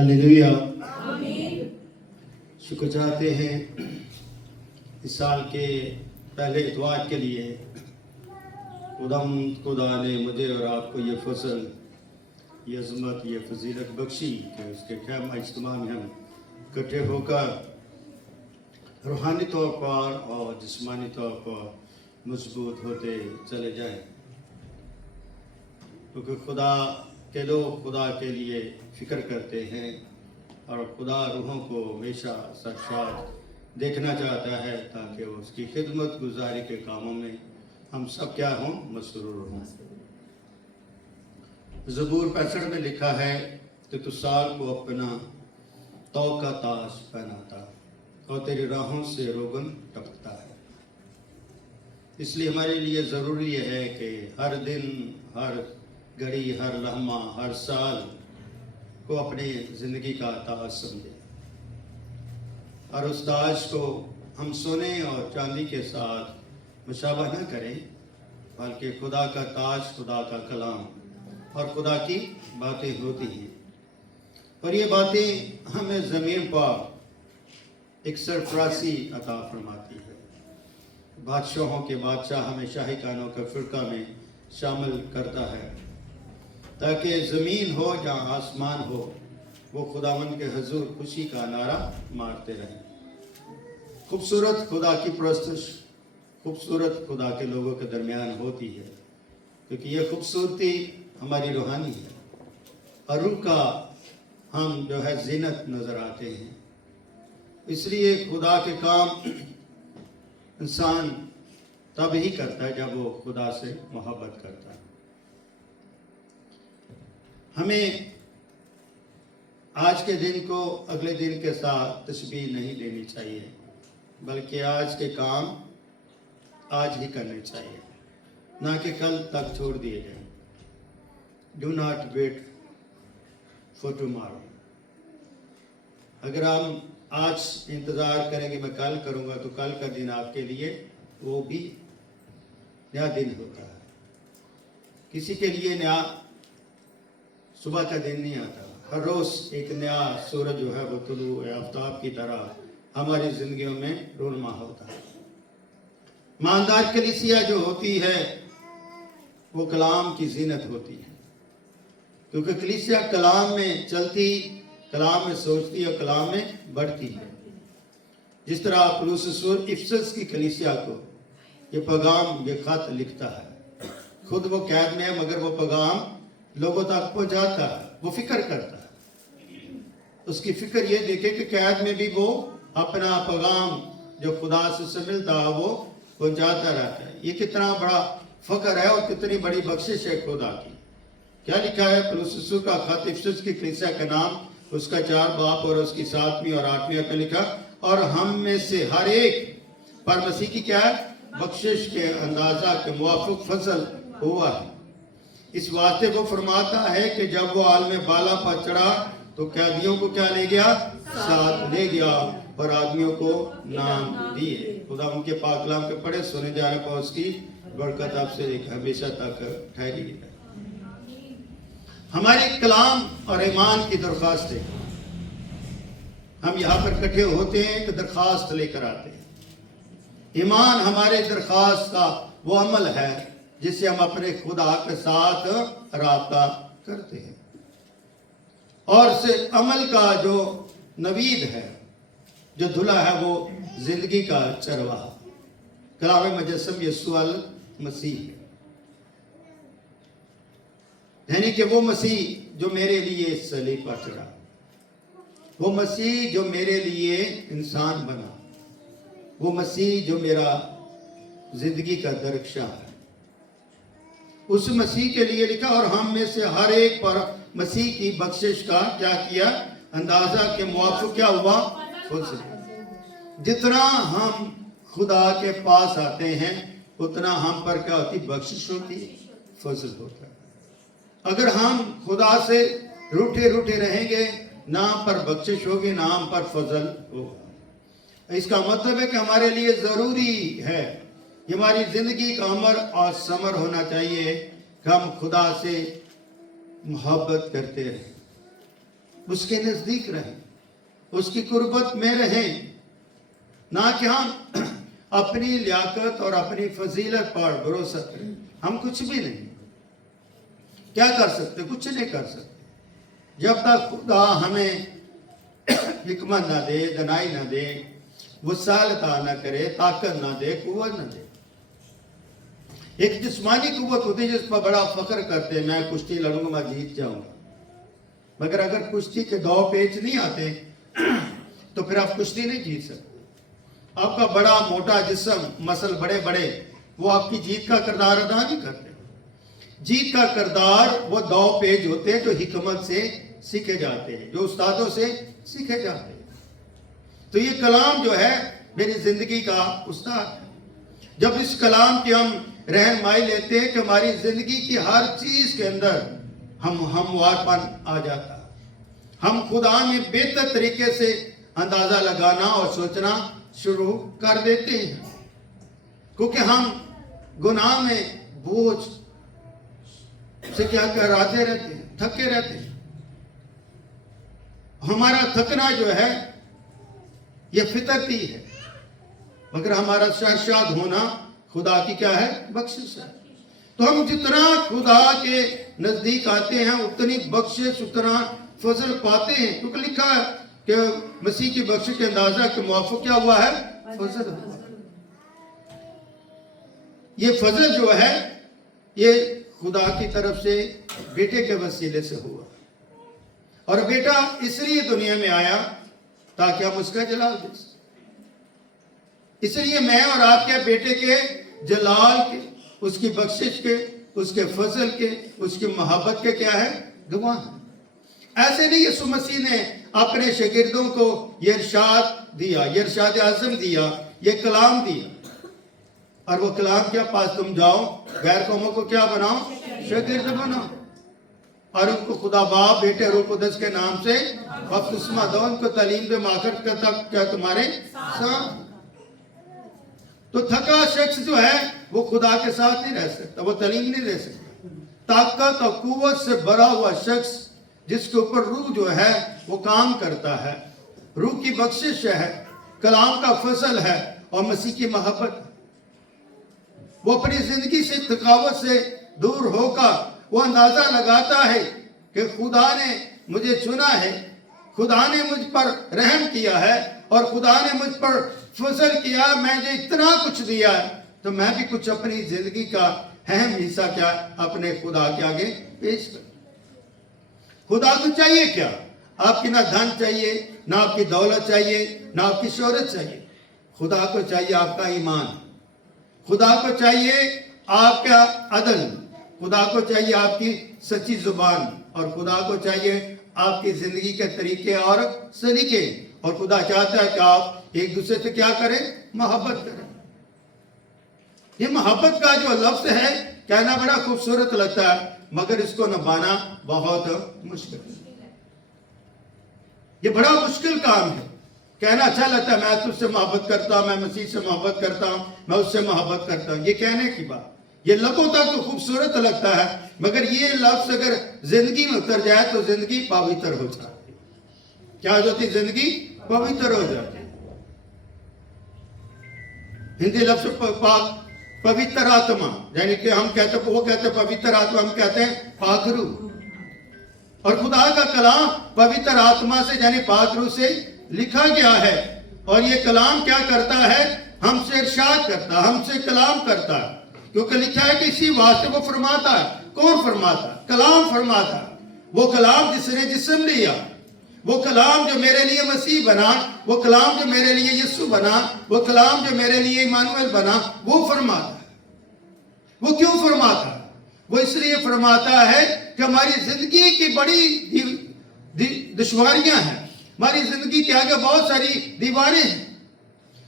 Hallelujah. शुक्र चाहते हैं इस साल के पहले इतवार के लिए खुदा ने मुझे और आपको ये फसल, ये अज़मत, ये फजीलत बख्शी कि उसके ख़ैमा इज्तिमा में हम इकट्ठे होकर रूहानी तौर पर और जिस्मानी तौर पर मजबूत होते चले जाएं, क्योंकि खुदा के लोग खुदा के लिए फ़िक्र करते हैं और खुदा रूहों को हमेशा सरशाद देखना चाहता है ताकि उसकी खिदमत गुजारी के कामों में हम सब क्या हों, मसरूर हों। ज़बूर 65 में लिखा है कि तू साल को अपना तौ का ताज पहनाता और तेरी राहों से रोगन टपकता है। इसलिए हमारे लिए ज़रूरी है कि हर दिन, हर घड़ी, हर लम्हा, हर साल को अपनी ज़िंदगी का ताज समझें और उस ताज को हम सोने और चांदी के साथ मुशाबह न करें, बल्कि खुदा का ताज, खुदा का कलाम और खुदा की बातें होती हैं और ये बातें हमें ज़मीन पर एक सरफराजी अता फरमाती है। बादशाहों के बादशाह हमें शाही खानों के फ़िरका में शामिल करता है ताकि ज़मीन हो या आसमान हो, वो खुदावंद के हुज़ूर खुशी का नारा मारते रहें। खूबसूरत खुदा की परस्तिश खूबसूरत खुदा के लोगों के दरमियान होती है, क्योंकि ये खूबसूरती हमारी रूहानी है और रूह का हम जो है ज़ीनत नज़र आते हैं। इसलिए खुदा के काम इंसान तब ही करता है जब वो खुदा से मोहब्बत करता है। हमें आज के दिन को अगले दिन के साथ तशबीह नहीं देनी चाहिए, बल्कि आज के काम आज ही करने चाहिए, ना कि कल तक छोड़ दिए जाएं। Do not wait for tomorrow. अगर हम आज इंतज़ार करेंगे मैं कल करूँगा, तो कल का दिन आपके लिए वो भी नया दिन होता है। किसी के लिए नया सुबह का दिन नहीं आता। हर रोज़ एक नया सूरज जो है वो तुलू आफ्ताब की तरह हमारी ज़िंदगियों में रोनमा होता है। ईमानदार कलीसिया जो होती है वो कलाम की ज़ीनत होती है, क्योंकि कलीसिया कलाम में चलती, कलाम में सोचती और कलाम में बढ़ती है। जिस तरह पौलुस रसूल इफिसस की कलीसिया को ये पैगाम, ये खत लिखता है, खुद वो कैद में है मगर वो पैगाम लोगों तक पहुंचाता है, वो फिक्र करता है। उसकी फिक्र ये देखे कि कैद में भी वो अपना पैगाम जो खुदा से मिलता है वो पहुंचाता रहता है। ये कितना बड़ा फख्र है और कितनी बड़ी बख्शिश है खुदा की। क्या लिखा है पौलुस रसूल का खत इफिसस की कलीसिया का नाम, उसका 4 बाब और उसकी 7वीं और 8वीं का लिखा, और हम में से हर एक पर मसीह की क्या है, बख्शिश के अंदाजा के मुवाफिक फजल हुआ है। इस वास्ते वो फरमाता है कि जब वो आलम बाला पर चढ़ा तो कैदियों को क्या ले गया, साथ ले गया और आदमियों को नाम दिए। खुदा उनके पाक कलाम के पढ़े सुने जाने पर उसकी बरकत आपसे हमेशा तक ठहरी है। हमारे कलाम और ईमान की दरख्वास्त है। हम यहाँ पर इकट्ठे होते हैं कि दरख्वास्त लेकर आते हैं। ईमान हमारे दरख्वास्त का वो अमल है जिससे हम अपने खुदा के साथ राब्ता करते हैं, और से अमल का जो नवीद है, जो धुला है, वो जिंदगी का चरवाहा कलाम मुजस्सम यीशु अल मसीह है। यानी कि वो मसीह जो मेरे लिए सलीब पर चढ़ा, वो मसीह जो मेरे लिए इंसान बना, वो मसीह जो मेरा जिंदगी का दरख्शां है, उस मसीह के लिए लिखा। और हम में से हर एक पर मसीह की बख्शिश का क्या किया, अंदाजा के मुआफिक क्या हुआ, जितना हम खुदा के पास आते हैं उतना हम पर क्या होती, बख्शिश होती है, फजल होता है। अगर हम खुदा से रूठे रूठे रहेंगे, ना हम पर बख्शिश होगी, ना हम पर फजल होगा। इसका मतलब है कि हमारे लिए जरूरी है, हमारी जिंदगी का अमर और समर होना चाहिए कि हम खुदा से मोहब्बत करते रहें। اس کے نزدیک رہیں، اس کی قربت میں رہیں، نہ کہ ہم اپنی لیاقت اور اپنی فضیلت پر بھروسہ کریں۔ ہم کچھ بھی نہیں کیا کر سکتے، کچھ نہیں کر سکتے جب تک خدا ہمیں حکمت نہ دے، دانائی نہ دے، وسائل عطا نہ کرے، طاقت نہ دے، قوت نہ دے۔ ایک جسمانی قوت ہوتی ہے جس پر بڑا فخر کرتے ہیں، میں کشتی لڑوں گا، میں جیت جاؤں گا، مگر اگر کشتی کے 2 پیچ نہیں آتے تو پھر آپ کشتی نہیں جیت سکتے۔ آپ کا بڑا موٹا جسم، مسل بڑے بڑے، وہ آپ کی جیت کا کردار ادا نہیں کرتے۔ جیت کا کردار وہ 2 پیج ہوتے ہیں جو حکمت سے سیکھے جاتے ہیں، جو استادوں سے سیکھے جاتے ہیں۔ تو یہ کلام جو ہے میری زندگی کا استاد ہے۔ جب اس کلام کی ہم رہنمائی لیتے ہیں کہ ہماری زندگی کی ہر چیز کے اندر ہموار پن آ جاتا ہے، ہم خدا میں بہتر طریقے سے اندازہ لگانا اور سوچنا شروع کر دیتے ہیں، کیونکہ ہم گناہ میں بوجھ سے کیا کراتے رہتے ہیں، تھکے رہتے ہیں۔ ہمارا تھکنا جو ہے یہ فطرتی ہے، مگر ہمارا سرشاد ہونا خدا کی کیا ہے؟ بخشش ہے۔ تو ہم جتنا خدا کے نزدیک آتے ہیں اتنی بخشش، اتنا فضل پاتے ہیں، کیونکہ لکھا ہے کہ مسیح کی بخشش کے اندازہ کے موافق کیا ہوا ہے؟ فضل ہوا۔ یہ فضل جو ہے یہ خدا کی طرف سے بیٹے کے وسیلے سے ہوا، اور بیٹا اس لیے دنیا میں آیا تاکہ ہم اس کا جلال دے سکیں۔ اس لیے میں اور آپ کے بیٹے کے جلال کے، اس کی بخشش کے، اس کے فضل کے، اس کی محبت کے کیا ہے؟ گواہ ہیں۔ ایسے نہیں یسوع مسیح نے اپنے شاگردوں کو یہ ارشاد دیا، یہ ارشاد اعظم دیا، یہ کلام دیا، اور وہ کلام کیا؟ پاس تم جاؤ غیر قوموں کو کیا بناؤ؟ شاگرد بناؤ، اور ان کو خدا باپ، بیٹے، روح القدس کے نام سے بپتسمہ دو، ان کو تعلیم دے، آخرت تک کیا تمہارے ساتھ۔ تو تھکا شخص جو ہے وہ خدا کے ساتھ نہیں رہ سکتا، وہ تعلیم نہیں لے سکتا۔ طاقت اور قوت سے بھرا ہوا شخص جس کے اوپر روح جو ہے وہ کام کرتا ہے، روح کی بخشش ہے، کلام کا فضل ہے اور مسیح کی محبت ہے، وہ اپنی زندگی سے تھکاوٹ سے دور ہو کر وہ اندازہ لگاتا ہے کہ خدا نے مجھے چنا ہے، خدا نے مجھ پر رحم کیا ہے، اور خدا نے مجھ پر فضل کیا، میں نے اتنا کچھ دیا ہے، تو میں بھی کچھ اپنی زندگی کا اہم حصہ کیا اپنے خدا کے آگے پیش کر۔ خدا کو چاہیے کیا؟ آپ کی نہ دھن چاہیے، نہ آپ کی دولت چاہیے، نہ آپ کی شہرت چاہیے۔ خدا کو چاہیے آپ کا ایمان، خدا کو چاہیے آپ کا عدل، خدا کو چاہیے آپ کی سچی زبان، اور خدا کو چاہیے آپ کی زندگی کے طریقے اور سلیقے، اور خدا چاہتا ہے کہ آپ ایک دوسرے سے کیا کریں؟ محبت کریں۔ یہ محبت کا جو لفظ ہے کہنا بڑا خوبصورت لگتا ہے، مگر اس کو نبھانا بہت مشکل ہے۔ یہ بڑا مشکل کام ہے۔ کہنا اچھا لگتا ہے، میں تجھ سے محبت کرتا ہوں، میں مسیح سے محبت کرتا ہوں، میں اس سے محبت کرتا ہوں، یہ کہنے کی بات، یہ لبوں تک تو خوبصورت لگتا ہے، مگر یہ لفظ اگر زندگی میں اتر جائے تو زندگی پوتر ہو جاتی۔ کیا ہو جاتی؟ زندگی پوتر ہو جاتی۔ ہندی لفظ پاک، پوتر آتما، یعنی کہ ہم کہتے ہیں، وہ کہتے ہیں پوتر آتما، ہم کہتے ہیں پاک روح، اور خدا کا کلام پوتر آتما سے یعنی پاک روح سے لکھا گیا ہے، اور یہ کلام کیا کرتا ہے؟ ہم سے ارشاد کرتا ہے، ہم سے کلام کرتا ہے، کیونکہ لکھا ہے کہ اسی واسطے وہ فرماتا ہے۔ کون فرماتا ہے؟ کلام فرماتا ہے۔ وہ کلام جس نے جسم لیا، وہ کلام جو میرے لیے مسیح بنا، وہ کلام جو میرے لیے یسوع بنا، وہ کلام جو میرے لیے ایمانویل بنا، وہ فرماتا ہے۔ وہ کیوں فرماتا ہے؟ وہ اس لیے فرماتا ہے کہ ہماری زندگی کی بڑی دشواریاں ہیں، ہماری زندگی کے آگے بہت ساری دیواریں ہیں،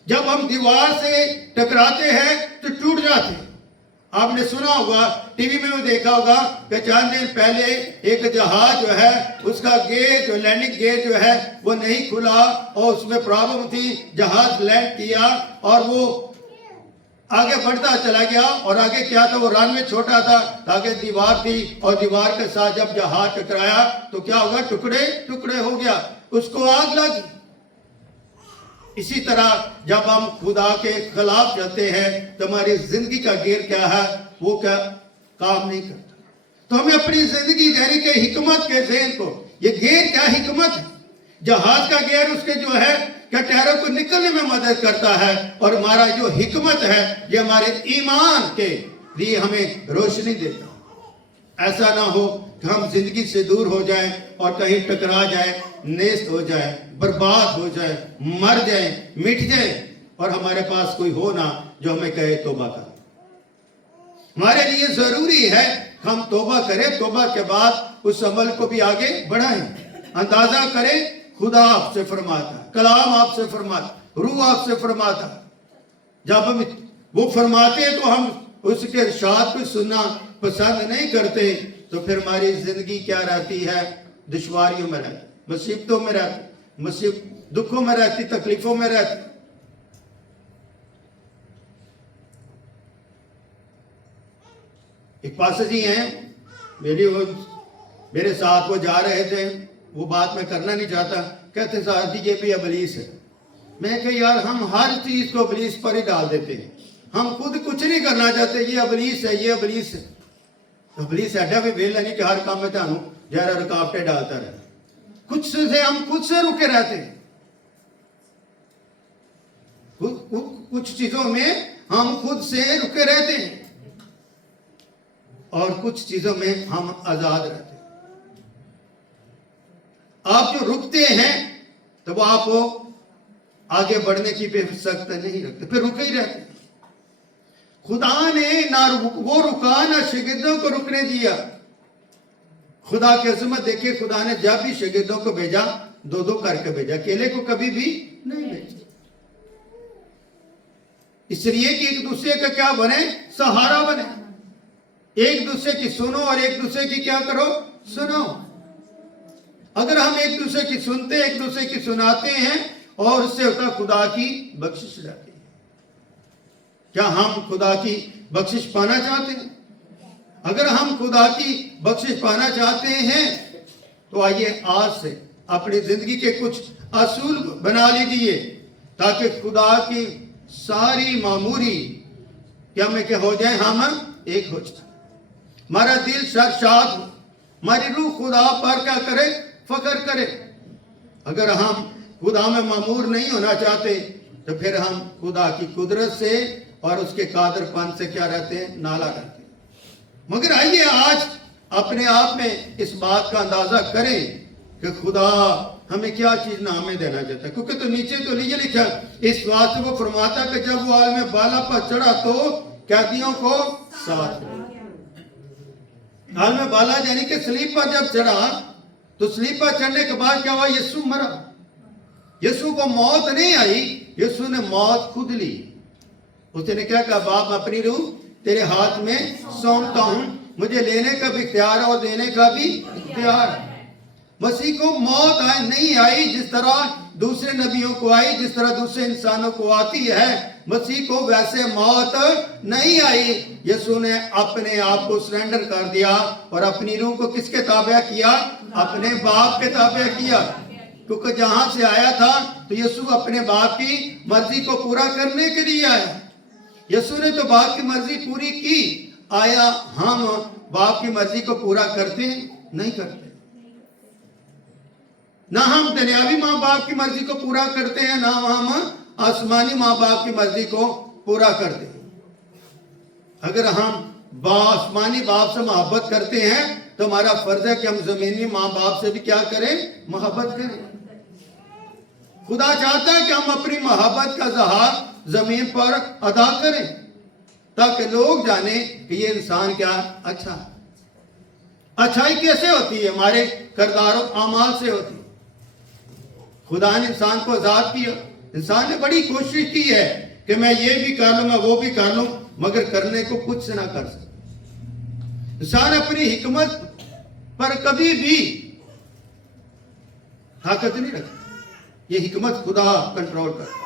جب ہم دیوار سے ٹکراتے ہیں تو ٹوٹ جاتے ہیں۔ آپ نے سنا ہوگا، ٹی وی میں بھی دیکھا ہوگا کہ چند دن پہلے ایک جہاز جو ہے اس کا گیٹ، جو لینڈنگ گیٹ جو ہے وہ نہیں کھلا، اور اس میں پرابلم تھی، جہاز لینڈ کیا اور وہ آگے بڑھتا چلا گیا اور آگے کیا تھا, وہ ران میں چھوٹا تھا, آگے دیوار تھی اور دیوار کے ساتھ جب جہاز ٹکرایا تو کیا ہوگا, ٹکڑے ٹکڑے ہو گیا, اس کو آگ لگی. اسی طرح جب ہم خدا کے خلاف چلتے ہیں تو ہماری زندگی کا گیئر کیا ہے, وہ کیا کام نہیں کرتا. تو ہمیں اپنی زندگی یعنی کہ حکمت کے ذہن کو, یہ گیئر کیا حکمت ہے, جہاز کا گیئر اس کے جو ہے کہ ٹائروں کو نکلنے میں مدد کرتا ہے, اور ہمارا جو حکمت ہے یہ ہمارے ایمان کے لیے ہمیں روشنی دیتا ہے. ایسا نہ ہو کہ ہم زندگی سے دور ہو جائیں اور کہیں ٹکرا جائیں, نیست ہو جائیں, برباد ہو جائیں, مر جائیں, مٹ جائیں, اور ہمارے پاس کوئی ہو نہ جو ہمیں کہے توبہ کر. ہمارے لیے ضروری ہے ہم توبہ کریں, توبہ کے بعد اس عمل کو بھی آگے بڑھائیں. اندازہ کریں, خدا آپ سے فرماتا, کلام آپ سے فرماتا, روح آپ سے فرماتا. جب ہم وہ فرماتے ہیں تو ہم اس کے ارشاد کو سننا پسند نہیں کرتے, تو پھر ہماری زندگی کیا رہتی ہے, دشواریوں میں رہتی, مصیبتوں میں رہتی, دکھوں میں رہتی, تکلیفوں میں رہتی. ایک پاسٹر جی ہیں میرے ساتھ, وہ جا رہے تھے, وہ بات میں کرنا نہیں چاہتا, کہتے صاحب جی یہ بھی ابلیس ہے. میں کہ یار ہم ہر چیز کو ابلیس پر ہی ڈال دیتے ہیں, ہم خود کچھ نہیں کرنا چاہتے, یہ ابلیس ہے, یہ ابلیس ہے. ابلیس ایڈا بھی ویلا نہیں کہ ہر کام میں تانوں جہاں رکاوٹیں ڈالتا رہے. کچھ سے ہم خود سے رکے رہتے ہیں, کچھ چیزوں میں ہم خود سے رکے رہتے ہیں, اور کچھ چیزوں میں ہم آزاد رہتے ہیں. آپ جو رکتے ہیں تو وہ آپ کو آگے بڑھنے کی بے سخت نہیں رکھتے, پھر رکے ہی رہتے ہیں. خدا نے نہ وہ رکا نہ شاگردوں کو رکنے دیا. خدا کی عظمت دیکھیں, خدا نے جب بھی شاگردوں کو بھیجا دو دو کر کے بھیجا, اکیلے کو کبھی بھی نہیں بھیجا. اس لیے کہ ایک دوسرے کا کیا بنے, سہارا بنے. ایک دوسرے کی سنو اور ایک دوسرے کی کیا کرو, سنو. اگر ہم ایک دوسرے کی سنتے, ایک دوسرے کی سناتے ہیں, اور اس سے ہوتا خدا کی بخشش رہتی ہے. کیا ہم خدا کی بخشش پانا چاہتے ہیں؟ اگر ہم خدا کی بخشش پانا چاہتے ہیں تو آئیے آج سے اپنی زندگی کے کچھ اصول بنا لیجئے, تاکہ خدا کی ساری معموری کیا میں کہ ہو جائیں, ہم ایک ہو جائیں. ہمارا دل شاد ہو, ہماری روح خدا پر کیا کرے, فخر کرے. اگر ہم خدا میں معمور نہیں ہونا چاہتے تو پھر ہم خدا کی قدرت سے اور اس کے قادر پن سے کیا رہتے ہیں, نالا رہتے ہیں. مگر آئیے آج اپنے آپ میں اس بات کا اندازہ کریں کہ خدا ہمیں کیا چیز نہ ہمیں دینا چاہتا ہے. کیونکہ تو نیچے تو یہ لکھا, اس بات سے وہ فرماتا کہ جب وہ عالم بالا پر چڑھا تو قیدیوں کو ساتھ لیا. عالم بالا یعنی کہ صلیب پر جب چڑھا تو صلیب پر چڑھنے کے بعد کیا ہوا, یسوع مرا. یسوع کو موت نہیں آئی, یسوع نے موت خود لی. اس نے کیا کہا, باپ اپنی روح تیرے ہاتھ میں سونپتا ہوں, مجھے لینے کا بھی اختیار ہے اور دینے کا بھی اختیار ہے. مسیح کو موت نہیں آئی جس طرح دوسرے نبیوں کو آئی, جس طرح دوسرے انسانوں کو آتی ہے, مسیح کو ویسے موت نہیں آئی. یسوع نے اپنے آپ کو سرنڈر کر دیا اور اپنی روح کو کس کے تابع کیا, اپنے باپ کے تابع کیا. کیونکہ جہاں سے آیا تھا تو یسوع اپنے باپ کی مرضی کو پورا کرنے کے لیے آیا. یسوع نے تو باپ کی مرضی پوری کی, آیا ہم باپ کی مرضی کو پورا کرتے ہیں, نہیں کرتے. نہ ہم دنیاوی ماں باپ کی مرضی کو پورا کرتے ہیں, نہ ہم آسمانی ماں باپ کی مرضی کو پورا کرتے ہیں. اگر ہم آسمانی باپ سے محبت کرتے ہیں تو ہمارا فرض ہے کہ ہم زمینی ماں باپ سے بھی کیا کریں, محبت کریں. خدا چاہتا ہے کہ ہم اپنی محبت کا اظہار زمین پر ادا کریں, تاکہ لوگ جانیں کہ یہ انسان کیا اچھا ہے. اچھائی کیسے ہوتی ہے, ہمارے کردار و اعمال سے ہوتی ہے. خدا نے انسان کو آزاد کیا, انسان نے بڑی کوشش کی ہے کہ میں یہ بھی کر لوں, میں وہ بھی کر لوں, مگر کرنے کو کچھ سے نہ کر سکتا. انسان اپنی حکمت پر کبھی بھی طاقت نہیں رکھتا, یہ حکمت خدا کنٹرول کرتا.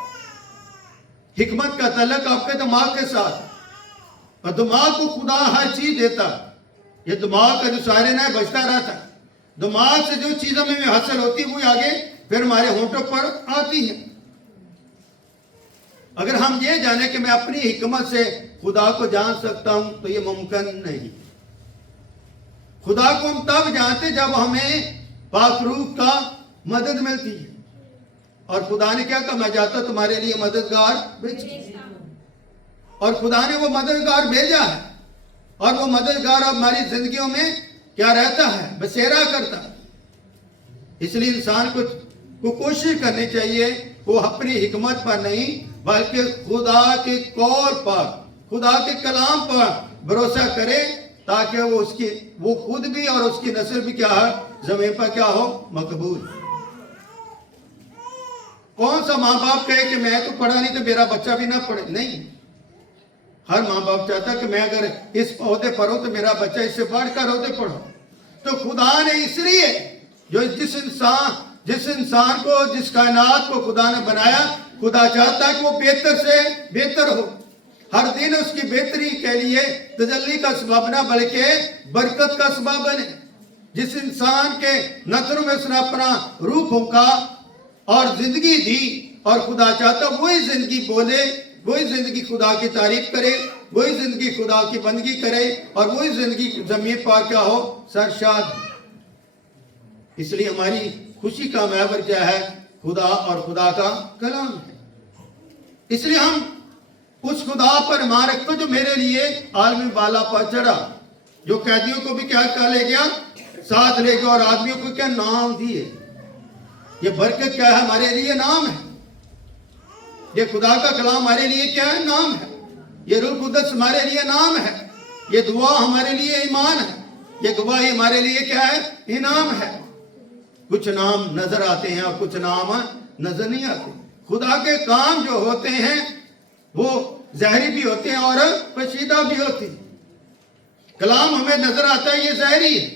हिकमत का तल्लक आपके दिमाग के साथ, और दिमाग को खुदा हर चीज देता। ये दिमाग का जो सारे ना बचता रहता है, दिमाग से जो चीज हमें हासिल होती है वो आगे फिर हमारे होंठों पर आती है। अगर हम ये जाने कि मैं अपनी हिकमत से खुदा को जान सकता हूं तो ये मुमकिन नहीं। खुदा को हम तब जानते जब हमें पाक रूह का मदद मिलती है, और खुदा ने क्या कहा, मैं जाता तुम्हारे लिए मददगार भेजता, और खुदा ने वो मददगार भेजा है, और वो मददगार अब हमारी जिंदगियों में क्या रहता है, बसेरा करता है। इसलिए इंसान को कोशिश करनी चाहिए वो अपनी हिकमत पर नहीं बल्कि खुदा के कौल पर, खुदा के कलाम पर भरोसा करे, ताकि वो खुद भी और उसकी नस्ल भी क्या है, जमीन पर क्या हो, मकबूल। कौन सा माँ बाप कहे कि मैं तो पढ़ा नहीं तो मेरा बच्चा भी ना पढ़े? नहीं, हर माँ बाप चाहता कि मैं अगर इस ओहदे पर हूं तो मेरा बच्चा इससे बढ़कर ओहदे पर हो। तो खुदा ने इसलिए जो जिस इंसान को, जिस कायनात को खुदा ने बनाया, खुदा चाहता है कि वो बेहतर से बेहतर हो, हर दिन उसकी बेहतरी के लिए तजल्ली का सबब ना बल्कि बरकत का सबब बने। जिस इंसान के नथरों में उसने अपना रूह फूंका और जिंदगी दी, और खुदा चाहता वही जिंदगी बोले, वही जिंदगी खुदा की तारीफ करे, वही जिंदगी खुदा की बंदगी करे, और वही जिंदगी जमीन पर क्या हो, सरशाद। इसलिए हमारी खुशी का महवर क्या है, खुदा और खुदा का कलाम है। इसलिए हम उस खुदा पर ईमान रखते जो मेरे लिए आलमी बाला पर चढ़ा, जो कैदियों को भी क्या कर ले गया, साथ ले गया, और आदमियों को क्या नाम दिए। ये बरकत क्या है, हमारे लिए नाम है। ये खुदा का कलाम हमारे लिए क्या है, नाम है। ये रूह कुदस हमारे लिए नाम है। ये दुआ हमारे लिए ईमान है। ये गवाही हमारे लिए क्या है, इनाम है। कुछ नाम नजर आते हैं और कुछ नाम नजर नहीं आते। खुदा के काम जो होते हैं वो जहरी भी होते हैं और पशीदा भी होते हैं। कलाम हमें नजर आता है ये जहरी है,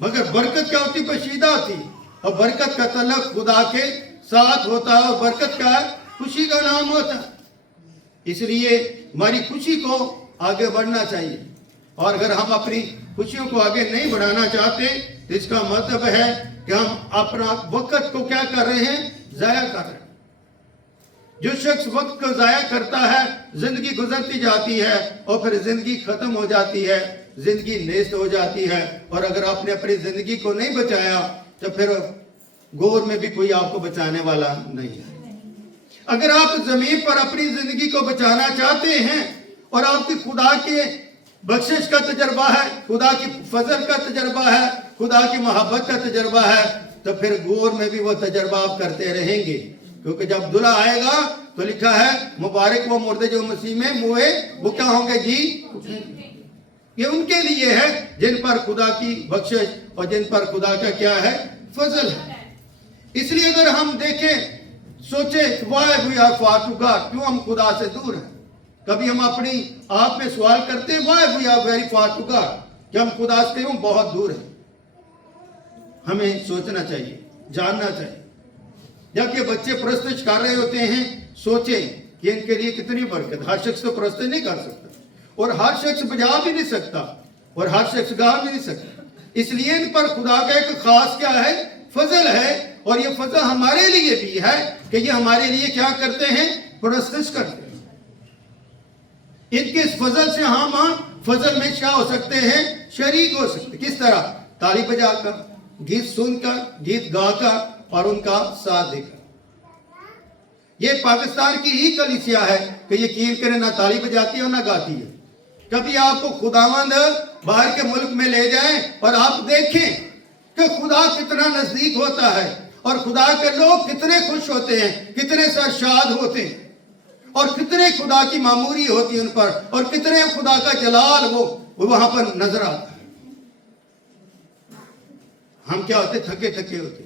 मगर बरकत क्या होती, पशीदा होती। और बरकत का तल्लुक खुदा के साथ होता है, और बरकत का खुशी का नाम होता है। इसलिए हमारी खुशी को आगे बढ़ना चाहिए, और अगर हम अपनी खुशियों को आगे नहीं बढ़ाना चाहते तो इसका मतलब है कि हम अपना वक्त को क्या कर रहे हैं, जाया कर रहे हैं। जो शख्स वक्त को जाया करता है, जिंदगी गुजरती जाती है और फिर जिंदगी खत्म हो जाती है, जिंदगी नेस्त हो जाती है। और अगर आपने अपनी जिंदगी को नहीं बचाया तो फिर गौर में भी कोई आपको बचाने वाला नहीं है। अगर आप जमीन पर अपनी जिंदगी को बचाना चाहते हैं और आपकी खुदा के बख्शिश का तजर्बा है, खुदा की फजल का तजर्बा है, खुदा की मोहब्बत का तजर्बा है, तो फिर गौर में भी वो तजर्बा आप करते रहेंगे। क्योंकि जब दुल्हा आएगा तो लिखा है, मुबारक वो मुर्दे जो मसीह में मुए, वो क्या होंगे जी। ये उनके लिए है जिन पर खुदा की बख्शिश और जिन पर खुदा का क्या है, फजल है। इसलिए अगर हम देखें, सोचे why we are far to God, क्यों हम खुदा से दूर हैं। कभी हम अपनी आप में सवाल करते हैं, why we are very far to God, कि हम खुदा से क्यों बहुत दूर हैं। हमें सोचना चाहिए, जानना चाहिए। जब ये बच्चे प्रस्तुत कर रहे होते हैं, सोचें कि इनके लिए कितनी बरकत। हर शख्स तो प्रस्तुत नहीं कर सकता, और हर शख्स बजा भी नहीं सकता, और हर शख्स गा भी नहीं सकता। इसलिए इन पर खुदा का एक खास क्या है, फजल है। और ये फजल हमारे लिए भी है कि ये हमारे लिए क्या करते हैं, प्रस्तुत करते हैं। इनके इस फजल से हम फजल में क्या हो सकते हैं, शरीक हो सकते। किस तरह, ताली बजाकर, गीत सुनकर, गीत गाकर और उनका साथ देकर। ये पाकिस्तान की ही कलीसिया है कि यकीन करें ना ताली बजाती है और ना गाती है। कभी आपको खुदावंद बाहर के मुल्क में ले जाएं और आप देखें कि खुदा कितना नजदीक होता है, और खुदा के लोग कितने खुश होते हैं, कितने सरशाद होते हैं, और कितने खुदा की मामूरी होती है उन पर, और कितने खुदा का जलाल वो वहां पर नजर आता है। हम क्या होते, थके थके होते।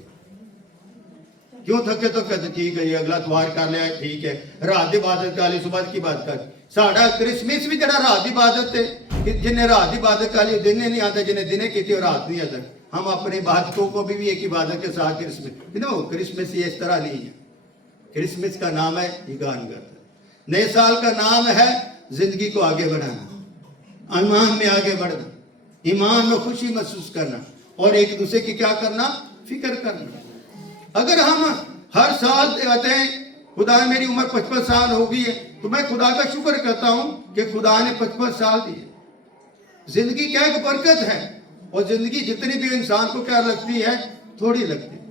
क्यों थके? तो कहते ठीक है, ये अगला त्योहार कर लिया, ठीक है, रात की इबादत कर ली, सुबह की बात कर। साडा क्रिसमस भी जरा रात की इबादत है, जिन्हें रात की इबादत कर ली दिन नहीं आता, जिन्हें दिने की थी और रात नहीं आता। हम अपने इबादतों को भी एक इबादत के साथ क्रिसमस, क्रिसमस ये इस तरह नहीं है। क्रिसमस का नाम है गान गाता, नए साल का नाम है जिंदगी को आगे बढ़ाना, ईमान में आगे बढ़ना, ईमान में खुशी महसूस करना और एक दूसरे की क्या करना, फिक्र करना। अगर हम हर साल कहते हैं खुदा मेरी उम्र 55 साल हो गई है, तो मैं खुदा का शुक्र करता हूं कि खुदा ने 55 साल दिए। जिंदगी क्या एक बरकत है, और जिंदगी जितनी भी इंसान को क्या लगती है, थोड़ी लगती है,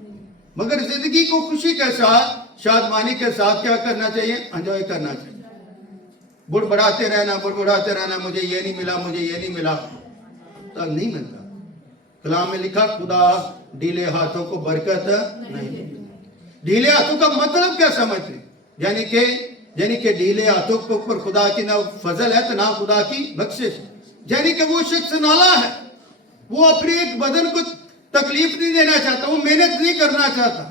मगर जिंदगी को खुशी के साथ, शादमानी के साथ क्या करना चाहिए, एंजॉय करना चाहिए। बुड़बड़ाते रहना, मुझे ये नहीं मिला, मुझे ये नहीं मिला, तो नहीं मिलता। कलाम में लिखा खुदा ढीले हाथों को बरकत नहीं देता। ढीले हाथों का मतलब क्या समझते, यानी कि ढीले हाथों के ऊपर खुदा की ना फजल है, तो ना खुदा की बख्शिश। यानी कि वो शख्स नाला है, वो अपने एक बदन को तकलीफ नहीं देना चाहता, वो मेहनत नहीं करना चाहता,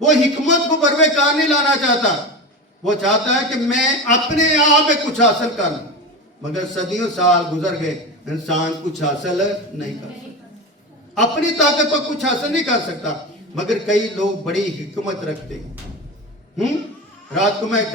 वो हिकमत को बरवेकार नहीं लाना चाहता। वो चाहता है कि मैं अपने आप में कुछ हासिल कर लूं, मगर सदियों साल गुजर गए, इंसान कुछ हासिल नहीं कर सकता, अपनी ताकत पर कुछ हासिल नहीं कर सकता। मगर कई लोग बड़ी हिकमत रखते हैं। रात को मैं एक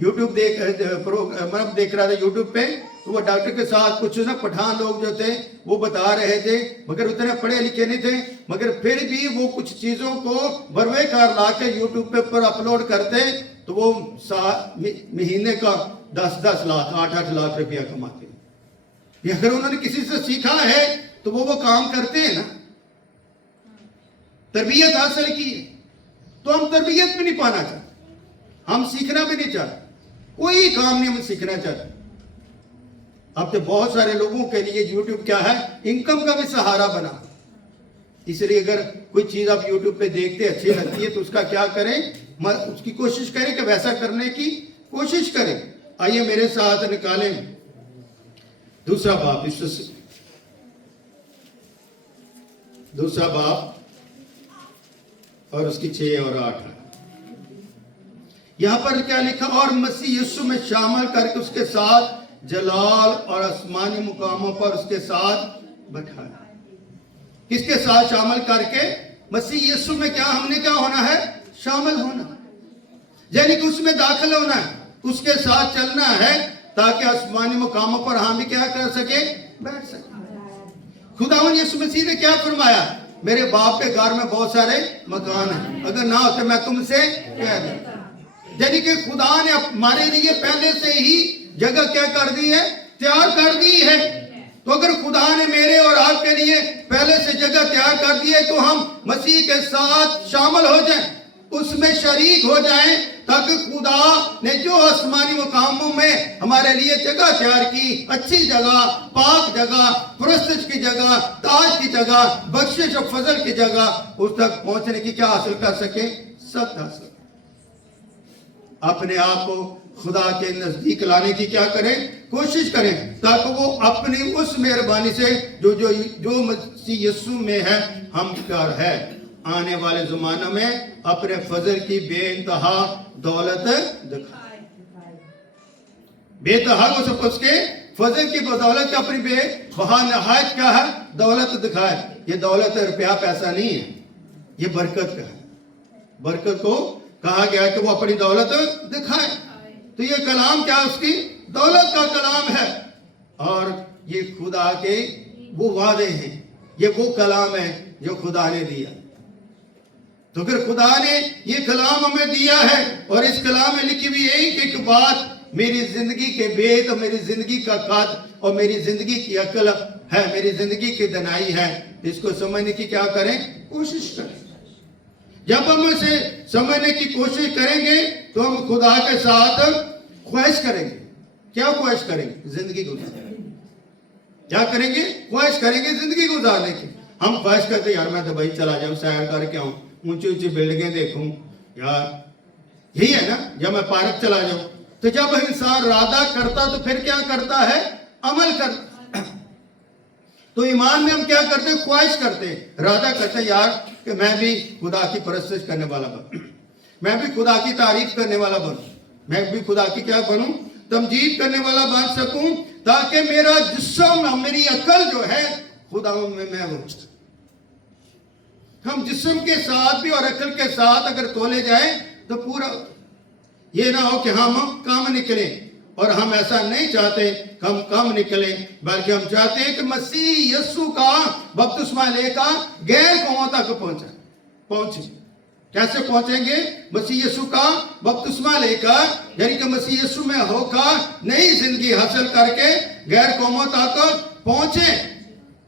यूट्यूब देख रहा था यूट्यूब पे, तो वो डॉक्टर के साथ कुछ ना पठान लोग जो थे वो बता रहे थे, मगर उतने पढ़े लिखे नहीं थे, मगर फिर भी वो कुछ चीजों को बरवेकार ला के यूट्यूब पे पर अपलोड करते, तो वो महीने का 10-10 लाख 8-8 लाख रुपया कमाते हैं। अगर उन्होंने किसी से सीखा है तो वो काम करते हैं ना, तरबियत हासिल की है, तो हम तरबियत भी नहीं पाना चाहते, हम सीखना भी नहीं चाहते, कोई काम नहीं हम सीखना चाहते। अब तो बहुत सारे लोगों के लिए यूट्यूब क्या है, इनकम का भी सहारा बना। इसलिए अगर कोई चीज आप यूट्यूब पे देखते अच्छी लगती है तो उसका क्या करें, उसकी कोशिश करें कि वैसा करने की कोशिश करें। आइए मेरे साथ निकालें दूसरा बाब, दूसरा बाब और उसकी 6 और 8। यहां पर क्या लिखा, और मसीह यीशु में शामिल करके उसके साथ जलाल और आसमानी मुकामों पर उसके साथ बैठाया। किसके साथ शामिल करके, मसीह यीशु में क्या हमने क्या होना है, शामिल होना, यानी कि उसमें दाखिल होना है, उसके साथ चलना है, ताकि आसमानी मुकामों पर हम भी क्या कर सके, बैठ सके। खुदावन यीशु मसीह ने क्या फरमाया, मेरे बाप के घर में बहुत सारे मकान हैं, अगर ना होते मैं तुमसे कह देता। यानी कि खुदा ने हमारे लिए पहले से ही जगह क्या कर दी है, तैयार कर दी है। तो अगर खुदा ने मेरे और आपके लिए पहले से जगह तैयार कर दी है, तो हम मसीह के साथ शामिल हो जाएं, उसमें शरीक हो जाएं, ताकि खुदा ने जो आसमानी मुकामों में हमारे लिए जगह तैयार की, अच्छी जगह, पाक जगह, पुरस्तिश की जगह, ताज की जगह, बख्शिश और फजल की जगह, उस तक पहुंचने की क्या हासिल कर सके, सब हासिल। अपने आप को खुदा के नजदीक लाने की क्या करें, कोशिश करें, ताकि वो अपनी उस मेहरबानी से जो मसीह यीशु में है, हम क्या है, आने वाले जमानों में अपने फजल की बेइंतहा दौलत दिखाए। बेतहा को सब उसके फजल की बदौलत का अपनी बेबहा नहायत क्या है, दौलत दिखाए। ये दौलत रुपया पैसा नहीं है, ये बरकत का है। बरकत को कहा गया कि वो अपनी दौलत दिखाए। तो ये कलाम क्या, उसकी दौलत का कलाम है, और ये खुदा के वो वादे हैं, ये वो कलाम है जो खुदा ने दिया। तो अगर खुदा ने ये कलाम हमें दिया है, और इस कलाम में लिखी हुई एक बात मेरी जिंदगी के भेद, और मेरी जिंदगी का कद, और मेरी जिंदगी की अकल है, मेरी जिंदगी की दनाई है, इसको समझने की क्या करें, कोशिश करें। जब हम इसे समझने की कोशिश करेंगे तो हम खुदा के साथ ख्वाहिश करेंगे। क्या ख्वाहिश करेंगे, जिंदगी गुजारने। क्या करेंगे, ख्वाहिश करेंगे जिंदगी गुजारने की। हम ख्वाहिश करते यार मैं दुबई चला जाऊं, सैर करके आऊं, ऊंची ऊंची बिल्डिंगें देखूं, यार यही है ना, जब मैं पार्क चला जाऊं। तो जब इंसान इरादा करता तो फिर क्या करता है, अमल करता। तो ईमान में हम क्या करते हैं, ख्वाहिश करते हैं, इरादा करते हैं यार कि मैं भी खुदा की परस्तिश करने वाला बनूं, मैं भी खुदा की तारीफ करने वाला बनूं, मैं भी खुदा की क्या बनूं, तमजीद करने वाला बन सकूं, ताकि मेरा जिस्म, मेरी अकल जो है खुदा में मैं हूं। हम जिस्म के साथ भी और अकल के साथ अगर तोले जाए तो पूरा, ये ना हो कि हम कम निकलें, और हम ऐसा नहीं चाहते कि हम कम निकलें, बल्कि हम चाहते हैं कि मसीह यीशु का बपतिस्मा लेकर गैर कौमों तक पहुंचे। कैसे पहुंचेंगे? मसीह यीशु का बपतिस्मा लेकर, यानी कि मसीह यीशु में होकर नई जिंदगी हासिल करके गैर कौमों तक पहुंचे,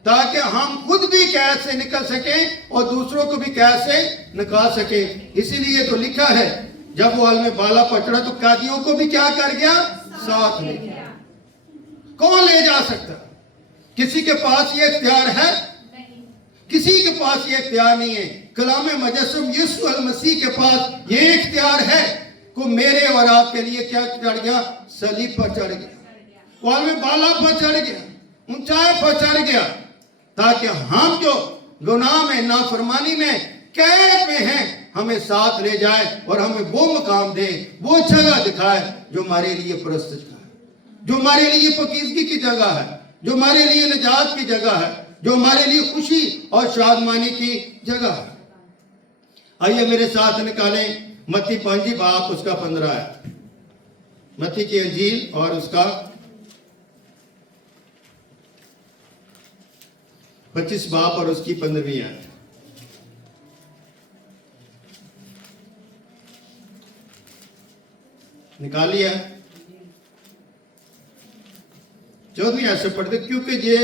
ताकि हम खुद भी कैद से निकल सकें और दूसरों को भी कैद से निकाल सकें। इसीलिए तो लिखा है, जब वो आलम बाला पकड़ा तो कैदियों को भी क्या कर गया? साथ ले गया। कौन ले जा सकता? किसी के पास ये इख्तियार है? किसी के पास ये इख्तियार नहीं है। कलाम मुजस्सम यीशु अल मसीह के पास ये इख्तियार है को मेरे और आपके लिए क्या चढ़ गया? सलीब पर चढ़ गया, वो आलम बाला पर चढ़ गया, ऊंचाई पर चढ़ गया, ताकि हम जो गुनाह में, नाफरमानी में, कैद में हैं, हमें साथ ले जाए और हमें वो मकाम दे, वो जगह दिखाए जो हमारे लिए प्रस्तुत है, जो हमारे लिए पाकीज़गी की जगह है, जो हमारे लिए निजात की जगह है, जो हमारे लिए खुशी और शादमानी की जगह है। आइए मेरे साथ निकालें मत्ती 5 बाब उसका 15 है, मत्ती की अंजील और उसका 25 बाब और उसकी 15वीं आयत। निकालिए। 14वीं आयत से पढ़ते, क्योंकि ये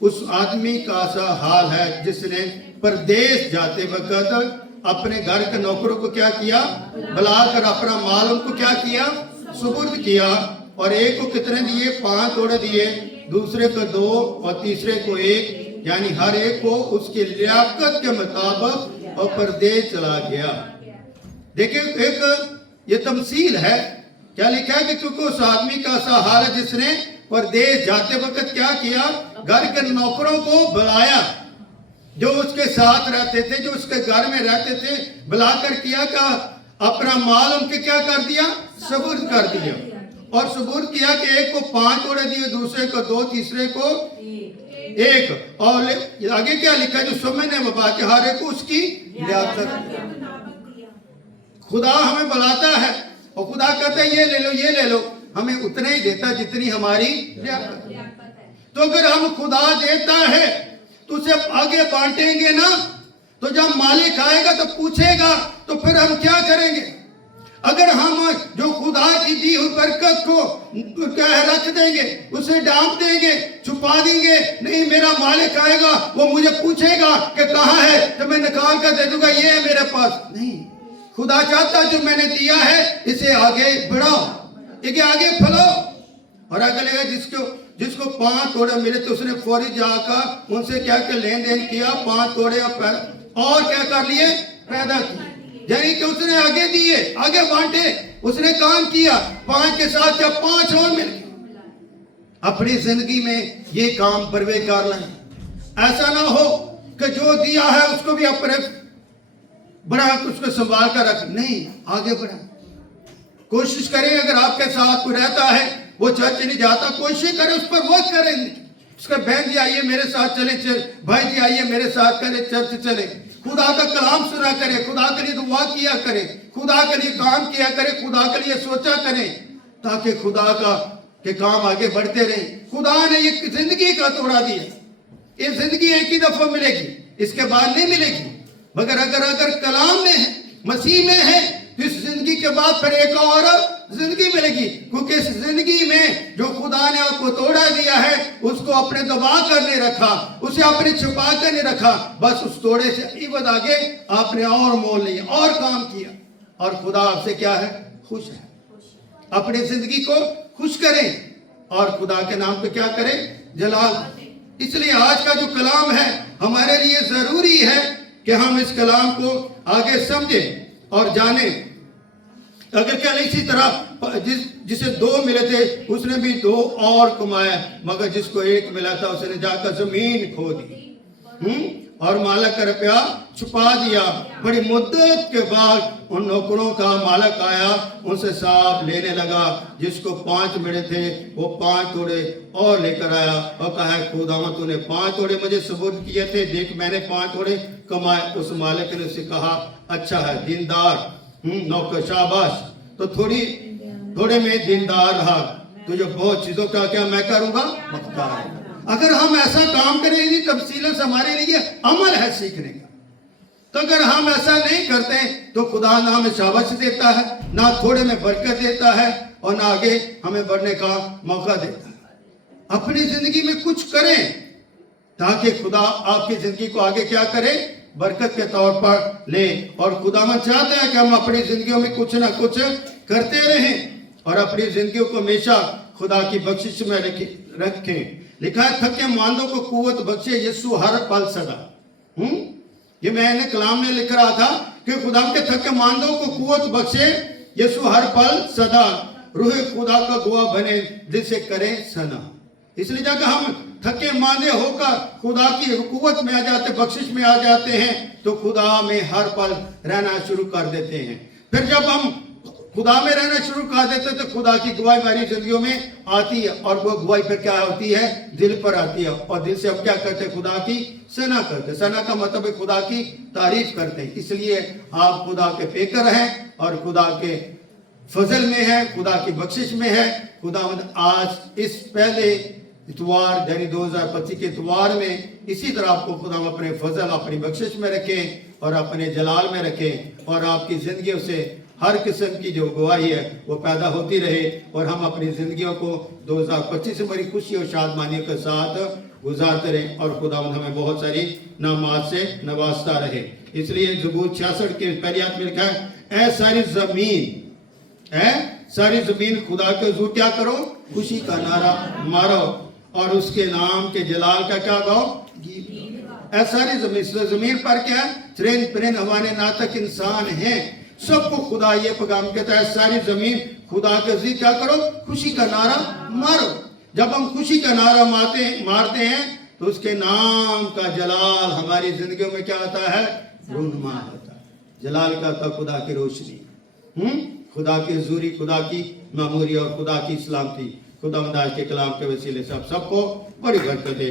उस आदमी का सा हाल है जिसने परदेश जाते वक्त अपने घर के नौकरों को क्या किया? बुलाकर अपना माल उनको क्या किया? सुपुर्द किया। और एक को कितने दिए? 5 तोड़े दिए, दूसरे को 2 और तीसरे को 1, यानी हर एक को उसकी लियाकत के मुताबिक और परदेश चला गया। देखिए, एक ये तमसील है। क्या लिखा है कि क्योंकि उस आदमी का सा हाल है जिसने परदेश जाते वक्त क्या किया? घर के नौकरों को बुलाया, जो उसके साथ रहते थे, जो उसके घर में रहते थे, बुलाकर किया का अपना माल उनके क्या कर दिया? सुपुर्द कर दिया। और सुपुर्द किया कि एक को 5 तोड़े दिए, दूसरे को 2, तीसरे को 1। और आगे क्या लिखा? जो समझने में बात है, हर एक को उसकी लियाकत। खुदा हमें बुलाता है और खुदा कहता है ये ले लो, ये ले लो, हमें उतना ही देता जितनी हमारी लियाकत है। तो अगर हम खुदा देता है तो उसे आगे बांटेंगे ना, तो जब मालिक आएगा तो पूछेगा, तो फिर हम क्या करेंगे? अगर हम जो खुदा की दी हुई बरकत को क्या रख देंगे, उसे डांप देंगे, छुपा देंगे, नहीं मेरा मालिक आएगा वो मुझे पूछेगा कि कहाँ है, तो मैं निकाल कर दे दूंगा, ये है मेरे पास। नहीं, खुदा चाहता जो मैंने दिया है इसे आगे बढ़ाओ, इसे आगे फैलाओ। और अगले जिसको 5 तोड़े मिले तो उसने फौरी जाकर उनसे क्या लेन देन किया, 5 तोड़े और क्या कर लिए? पैदा किए। यानी कि उसने आगे दिए, आगे बांटे, उसने काम किया, 5 के साथ क्या 5 और मिल गए। अपनी जिंदगी में ये काम परवे कर लें। ऐसा ना हो कि जो दिया है उसको भी अपने बड़ा उसको संभाल कर रख, नहीं, आगे बढ़ा। कोशिश करें, अगर आपके साथ कोई रहता है वो चर्च नहीं जाता, कोशिश करें उस पर वर्क करें। उसका बहन जी आइए मेरे साथ चले, भाई जी आइए मेरे साथ करें, चर्च चले, खुदा का कलाम सुना करें, खुदा के लिए दुआ किया करें, खुदा के लिए काम किया करें, खुदा के लिए सोचा करें, ताकि खुदा का के काम आगे बढ़ते रहे। खुदा ने ये जिंदगी का तोड़ा दिया, ये जिंदगी एक ही दफा मिलेगी, इसके बाद नहीं मिलेगी। मगर अगर कलाम में है, मसीह में है, तो इस जिंदगी के बाद फिर एक और जिंदगी मिलेगी। क्योंकि इस जिंदगी में जो खुदा ने आपको तोड़ा दिया है उसको अपने दबा कर नहीं रखा, उसे अपने छुपा कर नहीं रखा, बस उस तोड़े से इवद आगे आपने और मोल लिया और काम किया। और खुदा आपसे क्या है? खुश है। अपनी जिंदगी को खुश करें और खुदा के नाम पे क्या करें? जलाल। इसलिए आज का जो कलाम है हमारे लिए जरूरी है कि हम इस कलाम को आगे समझें और जानें। अगर क्या इसी तरह जिसे 2 मिले थे उसने भी 2 और कमाया, मगर जिसको 1 मिला था उसने जाकर जमीन खो दी और मालिक का रुपया छुपा दिया। बड़ी मुद्दत के बाद उन नौकरों का मालिक आया, उनसे हिसाब लेने लगा। जिसको 5 मिले थे वो 5 तोड़े और लेकर आया और कहा, खुदावंद तूने 5 तोड़े मुझे सुपुर्द किए थे, देख मैंने 5 तोड़े कमाए। उस मालिक ने उससे कहा, अच्छा है दीनदार नौकर, शाबाश, तो थोड़े में दीनदार रहा, तुझे बहुत चीजों का क्या मैं करूंगा मुख्तार। अगर हम ऐसा काम करें, ये तफसीलन से हमारे लिए अमल है सीखने का। तो अगर हम ऐसा नहीं करते तो खुदा ना हमें शाबाश देता है, ना थोड़े में बरकत देता है, और ना आगे हमें बढ़ने का मौका देता है। अपनी जिंदगी में कुछ करें ताकि खुदा आपकी जिंदगी को आगे क्या करे, बरकत के तौर पर ले। और खुदावंद चाहता है कि हम अपनी जिंदगियों में कुछ ना कुछ करते रहें और अपनी जिंदगियों को हमेशा खुदा की बख्शिश में रखें। लिखा है, थके मांदों को कुव्वत बख्शे यीशु हर पल सदा। ये मैंने कलाम में लिख रहा था कि खुदा के थके मांदों को कुव्वत बख्शे यीशु हर पल सदा, रूह खुदा का गवाह बने दिल से करें सना। इसलिए जब हम थके मांदे होकर खुदा की कुव्वत में आ जाते, बख्शिश में आ जाते हैं, तो खुदा में हर पल रहना शुरू कर देते हैं। फिर जब हम खुदा में रहना शुरू कर देते तो खुदा की गवाही हमारी जिंदगियों में आती है, और वो गवाही फिर क्या होती है, दिल पर आती है। और दिल से हम क्या करते हैं, खुदा की सना करते। सना का मतलब है खुदा की तारीफ करते हैं। इसलिए आप खुदा के पेकर हैं और खुदा के फजल में है, खुदा की बख्शिश में है। खुदावंद आज इस पहले इतवार यानी 2025 के इतवार में इसी तरह आपको खुदा अपने फजल, अपनी बख्शिश में रखें और अपने जलाल में रखें, और आपकी जिंदगियों से हर किस्म की जो गवाही है वो पैदा होती रहे, और हम अपनी जिंदगियों को 2025 से बड़ी खुशी और शादमानियों के साथ गुजारते रहें, और खुदावंद हमें बहुत सारी नामात से नवाजता रहे। इसलिए ज़बूर 66 के पहली आयत में लिखा है, ऐ सारी जमीन खुदा के हुजूर क्या करो, खुशी का नारा मारो, और उसके नाम के जलाल का क्या गाओ, गीत। ऐ सारी जमीन पर क्या है, त्रेन प्रेन हवाने नातक इंसान हैं, सबको खुदा ये पैगाम कहता है, सारी जमीन खुदा के जी क्या करो, खुशी का नारा मारो। जब हम खुशी का नारा मारते हैं तो उसके नाम का जलाल हमारी जिंदगियों में क्या आता है, रूनुमा होता है। जलाल का था खुदा की रोशनी, खुदा की हुजूरी, खुदा की मामूरी और खुदा की सलामती। खुदा के कलाम के वसीले से आप सबको बड़ी बरकत दे।